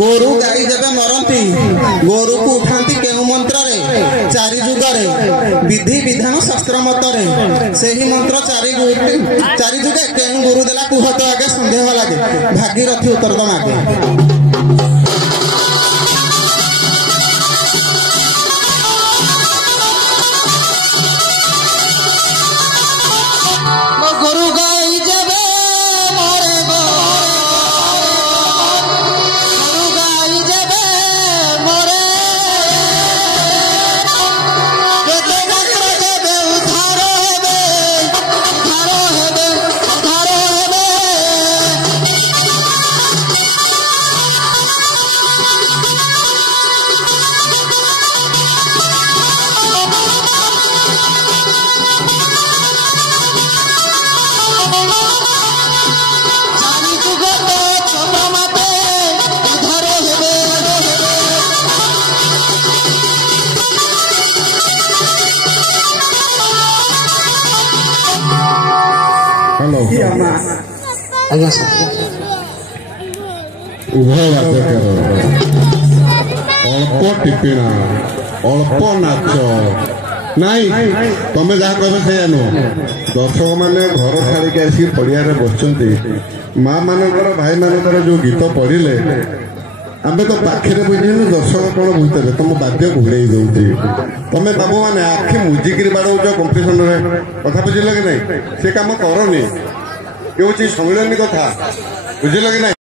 गोरु गाई जब मरती गोरु को उठाती केउ मंत्र चारि जुगरे विधि विधान शास्त्र मतरे से ही मंत्र चारि जुगे केउ गुरु देला कुह तो आगे संदेह लगे भागीरथी उत्तर दम आगे आज्ञा ଉଭୟ ବାଦ୍ୟକାର ଅଳ୍ପ ଟିପିଣା ଅଳ୍ପ ନାଚ ନାଇଁ ତମେ ଯାହା କହିବ ସେଇଆ ନୁହଁ। ଦର୍ଶକ ମାନେ ଘର ଛାଡ଼ିକି ଆସିକି ପଡ଼ିଆରେ ବସିଛନ୍ତି। ମା ମାନଙ୍କର ଭାଇ ମାନଙ୍କର ଯୋଉ ଗୀତ ପଢିଲେ ଆମେ ତ ପାଖରେ ବୁଝିଲୁ ଦର୍ଶକ କଣ ବୁଝିଦେବେ। ତମ ବାଦ୍ୟ ଘୋଡ଼େଇ ଦଉଛି। ତମେ ବାବୁ ମାନେ ଆଖି ମୁଜିକିରି ବାଡଉଛ କମ୍ପିଟିସନରେ କଥା ବୁଝିଲ କି ନାଇଁ? ସେ କାମ କରନି। ହେଉଛି ସମ୍ମିଳନୀ କଥା ବୁଝିଲ କି ନାଇଁ?